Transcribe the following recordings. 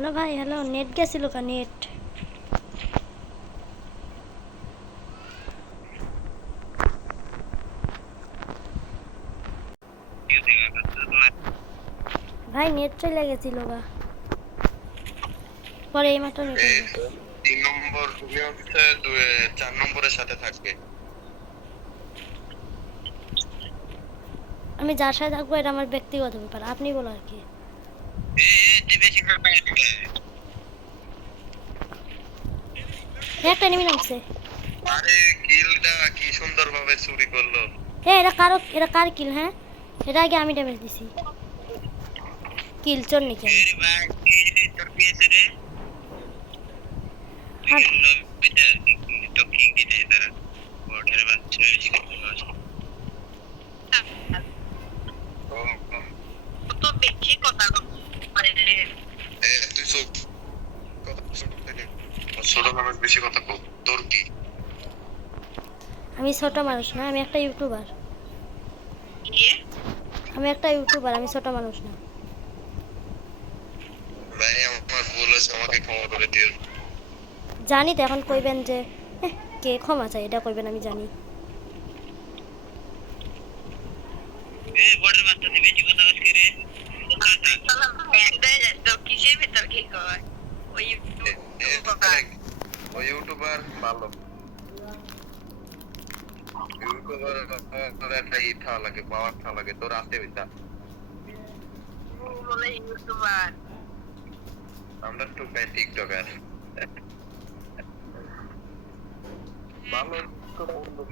Hello ভাই, hello. Net গেছিল কা? নেট ভাই, নেট চলে গেছিল গা, পরে এই মাত্র নেট এই এলো। 3 নম্বর তুমি হচ্ছে 4 নম্বরের সাথে থাকবে। আমি যার সাথে থাকবো এটা আমার ব্যক্তিগত ব্যাপার, আপনি বলো আর কি। একটা নেমে নামছে। আরে কিলটা কি সুন্দরভাবে চুরি করলো। এটা কার কিল? হ্যাঁ, এটা আগে আমি ড্যামেজ দিছি। কিল চোর নাকি আমি? আর তুই ছোট মানুষ বেশি কথা বল, তোর কি? আমি ছোট মানুষ না, আমি একটা ইউটিউবার। আমি ছোট মানুষ না। ভাই আমার ভুল হয়েছে, আমাকে ক্ষমা করে দিও। জানি তো, এখন কইবেন যে কে ক্ষমা চাই, এটা কইবেন আমি জানি। ওই ইউটিউবার ভালো ইউটিউবার একটা থাকা লাগে, পাওয়ার থাকা লাগে, তোর আছে ওইটা। আমরা একটু টিকটকার ভালো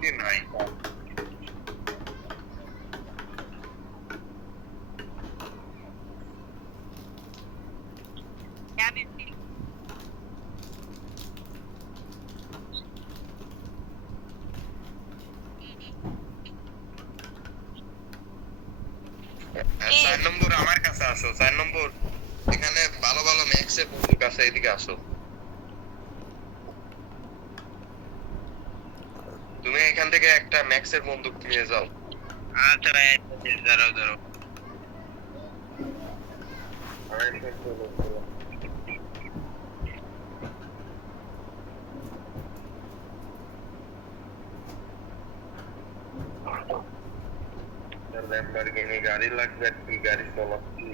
কি নাই। আর 4 নম্বর আমার কাছে আসো, 4 নম্বর এখানে ভালো ভালো ম্যাক্সের বন্দুক আছে, এদিকে আসো। তুমি এখান থেকে একটা ম্যাক্সের বন্দুক নিয়ে যাও। আচ্ছা ভাই, দাঁড়াও দাঁড়াও। ল্যাম্বরগিনি গাড়ি লাগবে, আর কি গাড়ি চালাচ্ছি।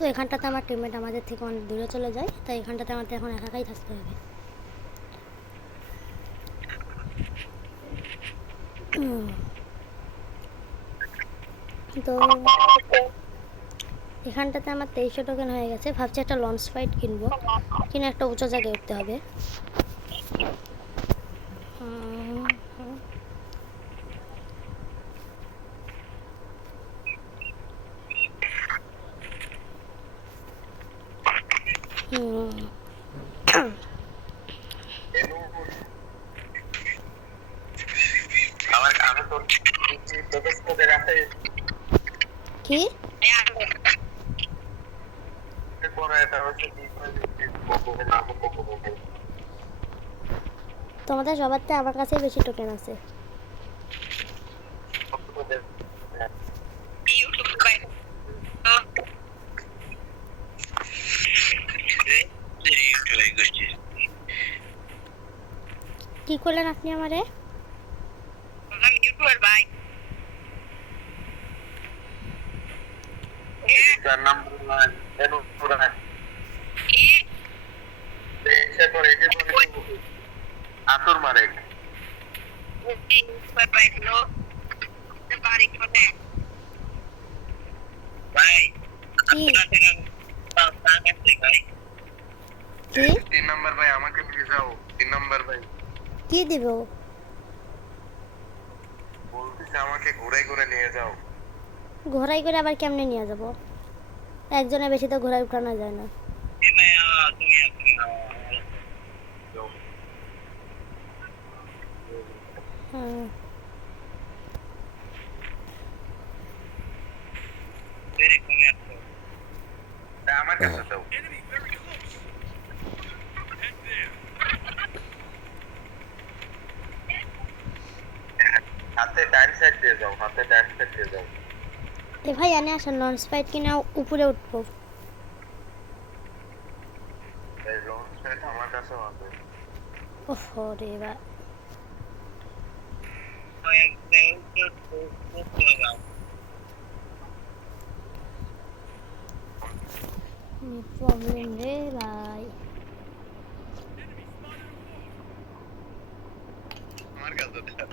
তো এখানটাতে আমার টিমমেট আমাদের থেকে অনেক দূরে চলে যায়, তাই এখানটাতে আমাদের এখন একাই থাকতে হবে। তো এখানটাতে আমার 2300 টোকেন হয়ে গেছে। ভাবছি একটা লঞ্চ ফাইট কিনবো, কিনে একটা উঁচু জায়গায় উঠতে হবে। আমার আমি তোর তোদের আছে কি পরে এটা হচ্ছে তোমাদের সবার থেকে আমার কাছেই বেশি টোকেন আছে। কি করলেন আপনি আমারে? আসর মারে ভাই। কি কি 3 নম্বর ভাই, আমাকে নিয়ে যাও। 3 নম্বর ভাই কি দিব? বলতেছে আমাকে ঘুরে ঘুরে নিয়ে যাও। ঘোড়াই করে আবার কেমনে নিয়ে যাব? একজনের বেশি তো ঘোড়ায় উঠানো যায় না। হ্যাঁ আমার কাছে দাও। হাতে ডান সাইড দিয়ে যাও, হাতে ডান সাইড দিয়ে যাও। এ ভাই এনে আসেন, লঞ্চ পাইট কিনে উপরে উঠবো। এই লঞ্চ সাইড আমার কাছেও আছে। ওহো রে ভাই, প্রবলেম রে ভাই। আমার কাছে দাও।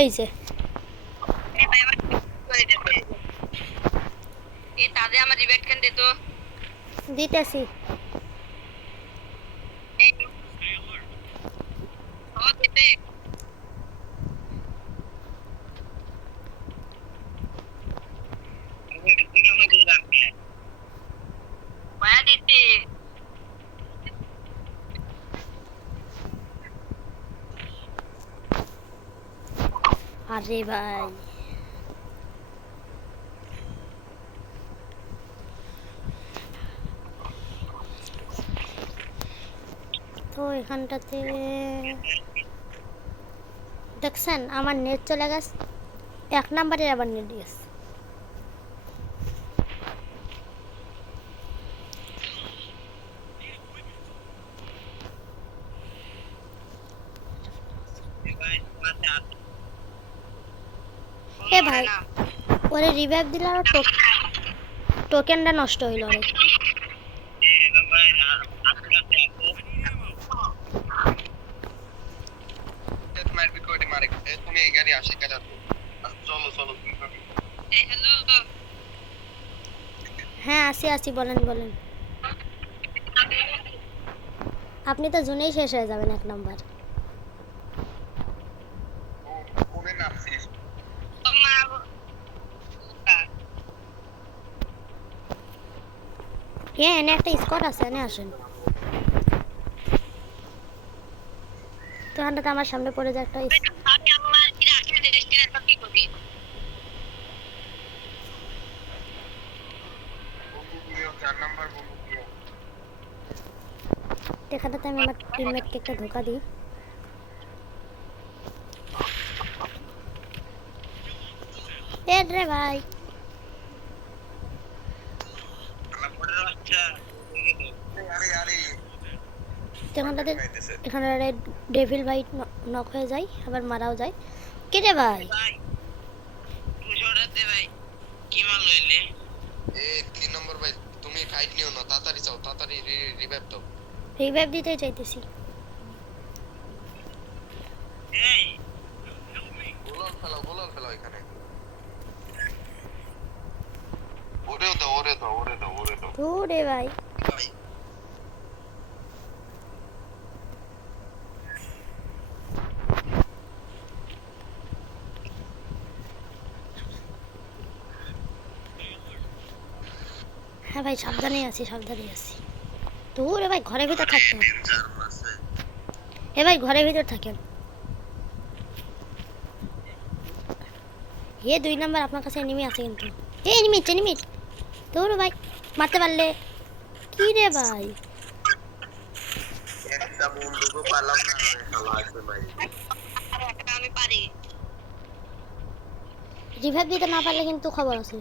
এই যে দিতেছি। আরে ভাই তো এখানটাতে দেখছেন আমার নেট চলে গেছে, 1 নাম্বারের আবার নেট গেছে। এ ভাই ওরে রিভাইভ দিলে আর টোকেনটা নষ্ট হইল রে। মারবি কোটি মারে। তুমি এই গাড়ি আসে কাজা তো। চলো চলো তুমি পাবি। হ্যাঁ আসি বলেন বলেন। আপনি তো জুনেই শেষ হয়ে যাবেন 1 নাম্বার। কোনে নামছিস? এনে একটা স্কট আছে, এনে আসেন। তো এখানটাতে আমার সামনে পড়ে যায় একটা বন্ধু দিও 4 নাম্বার বন্ধু দিও। এখানটাতে আমি আমার টিমমেটকে একটা ধোকা দিই। এ রে ভাই আরে আরে এখানটাতে এখানে ডেভিল ভাই নক হয়ে যায়, আবার মারাও যায়। কে রে ভাই? এ 3 নম্বর ভাই তুমি ফাইট নিও না, তাড়াতাড়ি চাও, তাড়াতাড়ি রিভাইভ দাও। রিভাইভ দিতেই চাইতেছি। গোলাল ফেলাও এখানে। ওরে দাও ওরে দাও ওরে দাও ওরে দাও। ও রে ভাই ভাই হ্যাঁ ভাই সাবধানে আছি তো রে ভাই ঘরের ভিতর থাকতে হবে। ডেঞ্জার আছে। এ ভাই ঘরের ভিতর থাকেন। এ 2 নাম্বার আপনার কাছে এনিমি আছে কিন্তু। এ এনিমি তো রে ভাই মারতে পারলে। কি রে ভাই একটা বন্ধুকে পারলাম না রে শালা আছে ভাই। রিভাইভ দিতে না পারলে কিন্তু খবর আছে।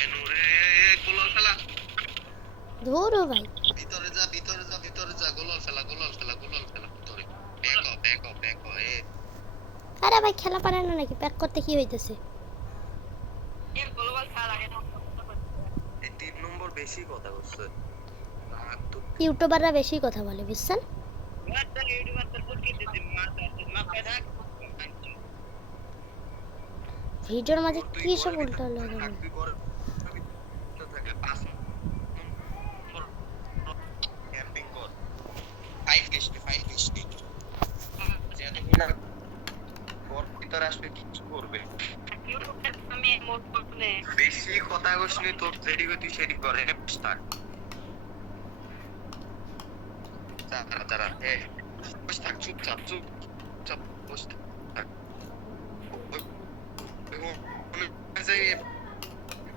এনুরে গোলাল ফেলা। ধরো ভাই ভিতরে যা গোলাল ফেলা ভিতরে। ব্যাক অফ এ। আরে ভাই খেলা পারে না নাকি? প্যাক করতে কি হইতেছে? এই 3 নম্বর বেশি কথা বলছে। আর তো ইউটিউবাররা বেশি কথা বলে বুঝছেন। ভিডিওর মাঝে কি সব উল্টো লাগে বলে। তুই ঘরে থাকে 5 ক্যাম্পিং কর। ফাইট কৃষ্টি যেন না ঘর ভিতরে আসবে কি করবে। বেশি কথা কইছনি তোর যেডি গতি সেডি করে থাক তারা বস থাক চুপচাপ চুপচাপ বস থাক যে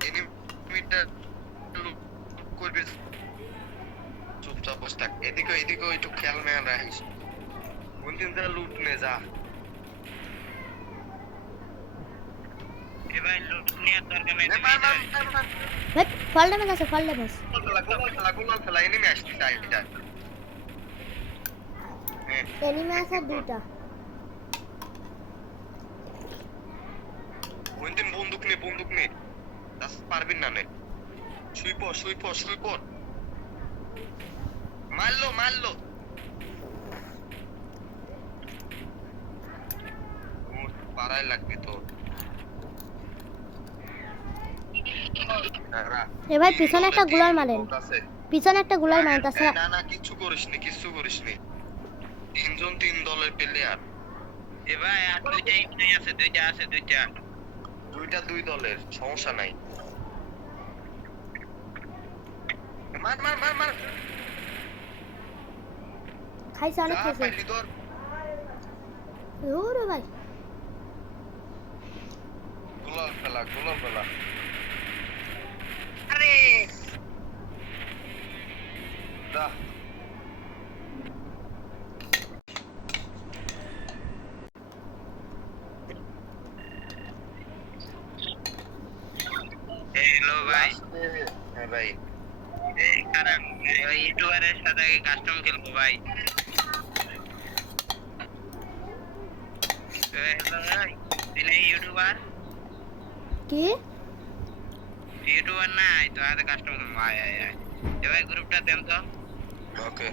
এনিমিটা করবে চুপচাপ বস থাক এদিকে একটু খেয়াল মেয়াল রাখিস কোন দিন যা লুট নে যা ভাই লুট নেওয়ার দরকার নেই ভাই ফল ড্যামেজ আছে ফল ড্যামেজ গোলাল খেলা এনিমি আসছে সাইডটা এনিমি আছে দুইটা কোন দিন বন্দুক নে দাস পারবিন না নে শুই পড় মারলো পারাই লাগবে তো এ ভাই পিছনে একটা গুলার মারেন পিছনে একটা গুলার মারেন তাছাড়া না কিচ্ছু করিস নি তিনজন তিন দলের প্লেয়ার এ ভাই আর দুইটা আছে দুইটা দুই দলের সমস্যা নাই মার খাইছে অনেক খাইছে পাইলি তোর ওরে ভাই গোলাল খেলা আরে দা হ্যালো ভাই হ্যাঁ ভাই এই কারণ ওই ইউটিউবারের সাথে কাস্টম খেলবো ভাই হ্যালো ভাই তুমি ইউটিউবার কি নাই তো আর কাস্টম খেলবো আয় ভাই গ্রুপটা দেন তো ওকে